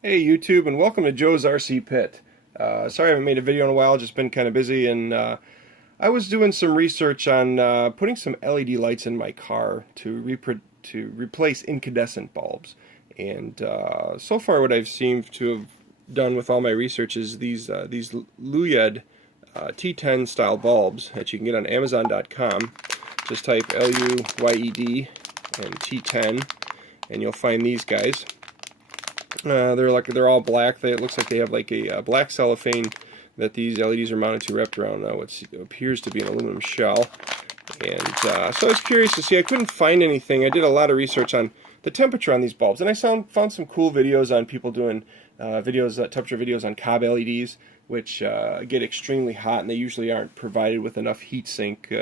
Hey YouTube, and welcome to Joe's RC Pit. Sorry I haven't made a video in a while, just been kind of busy, and I was doing some research on putting some LED lights in my car to replace incandescent bulbs. And so far what I've seemed to have done with all my research is these Lyued T10 style bulbs that you can get on Amazon.com. Just type Lyued and T10 and you'll find these guys. They're all black. It looks like they have like a black cellophane that these LEDs are mounted to, wrapped around what appears to be an aluminum shell. And so I was curious to see. I couldn't find anything. I did a lot of research on the temperature on these bulbs, and I found some cool videos on people doing temperature videos on cob LEDs, which get extremely hot, and they usually aren't provided with enough heat sink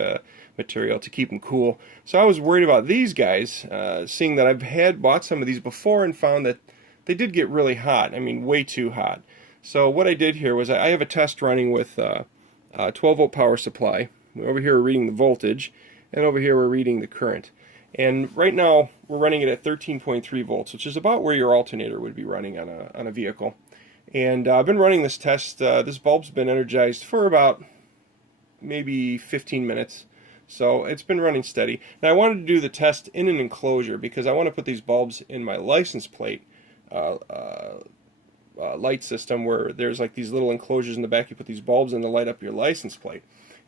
material to keep them cool. So I was worried about these guys, seeing that I've bought some of these before and found that they did get really hot. I mean, way too hot. So what I did here was I have a test running with a 12-volt power supply. Over here we're reading the voltage, and over here we're reading the current. And right now we're running it at 13.3 volts, which is about where your alternator would be running on a vehicle. And I've been running this test. This bulb's been energized for about maybe 15 minutes. So it's been running steady. Now I wanted to do the test in an enclosure because I want to put these bulbs in my license plate light system, where there's like these little enclosures in the back you put these bulbs in to light up your license plate.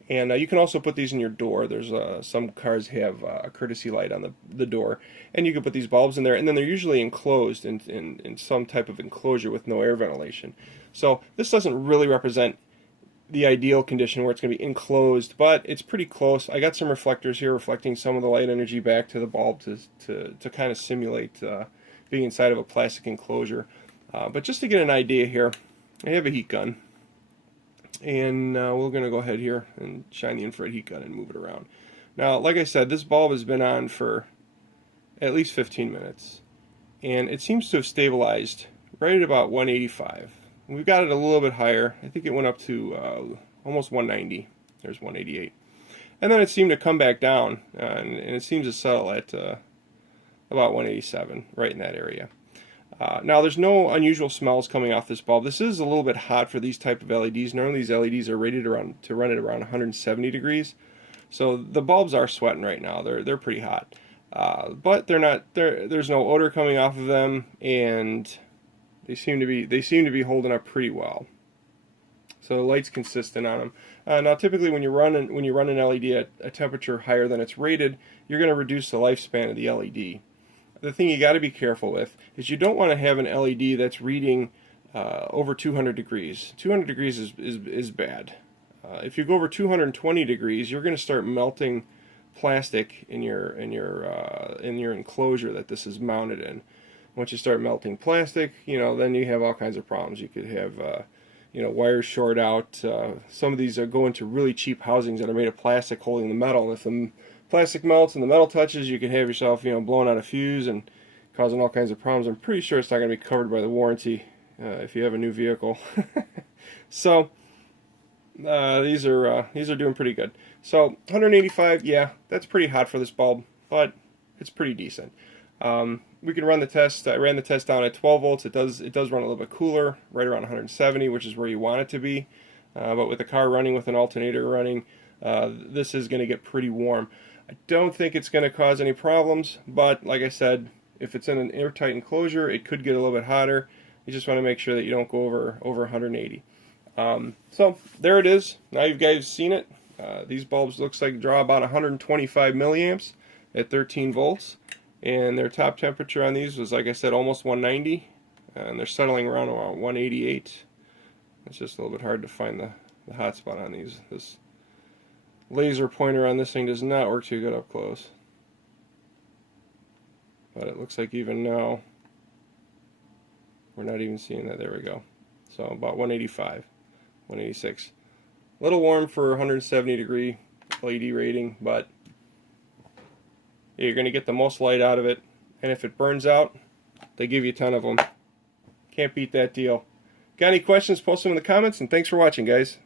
And you can also put these in your door. There's some cars have a courtesy light on the door, and you can put these bulbs in there, and then they're usually enclosed in some type of enclosure with no air ventilation. So this doesn't really represent the ideal condition where it's going to be enclosed, but it's pretty close. I got some reflectors here reflecting some of the light energy back to the bulb to kind of simulate being inside of a plastic enclosure. But just to get an idea here, I have a heat gun, and we're going to go ahead here and shine the infrared heat gun and move it around. Now, like I said, this bulb has been on for at least 15 minutes, and it seems to have stabilized right at about 185. We've got it a little bit higher. I think it went up to almost 190. There's 188. And then it seemed to come back down, and it seems to settle at about 187, right in that area. Now there's no unusual smells coming off this bulb. This is a little bit hot for these type of LEDs. Normally these LEDs are rated to run at around 170 degrees. So the bulbs are sweating right now. They're pretty hot. But they're not there's no odor coming off of them, and they seem to be holding up pretty well. So the light's consistent on them. Now typically when you run an LED at a temperature higher than it's rated, you're going to reduce the lifespan of the LED. The thing you got to be careful with is you don't want to have an LED that's reading over 200 degrees. 200 degrees is bad. If you go over 220 degrees, you're going to start melting plastic in your enclosure that this is mounted in. Once you start melting plastic, then you have all kinds of problems. You could have wires short out. Some of these go into really cheap housings that are made of plastic holding the metal. And if the plastic melts and the metal touches, you could have yourself, blowing out a fuse and causing all kinds of problems. I'm pretty sure it's not going to be covered by the warranty if you have a new vehicle. So these are doing pretty good. So 185, yeah, that's pretty hot for this bulb, but it's pretty decent. We can run the test. I ran the test down at 12 volts. It does run a little bit cooler, right around 170, which is where you want it to be. But with the car running, with an alternator running, this is going to get pretty warm. I don't think it's going to cause any problems, but like I said, if it's in an airtight enclosure, it could get a little bit hotter. You just want to make sure that you don't go over 180. So there it is. Now you guys seen it. These bulbs looks like draw about 125 milliamps at 13 volts, and their top temperature on these was, like I said, almost 190, and they're settling around 188. It's just a little bit hard to find the hot spot on these. This laser pointer on this thing does not work too good up close, but it looks like even now we're not even seeing that. There we go. So about 185, 186. A little warm for 170 degree LED rating, but you're going to get the most light out of it, and if it burns out, they give you a ton of them. Can't beat that deal. Got any questions? Post them in the comments, and thanks for watching, guys.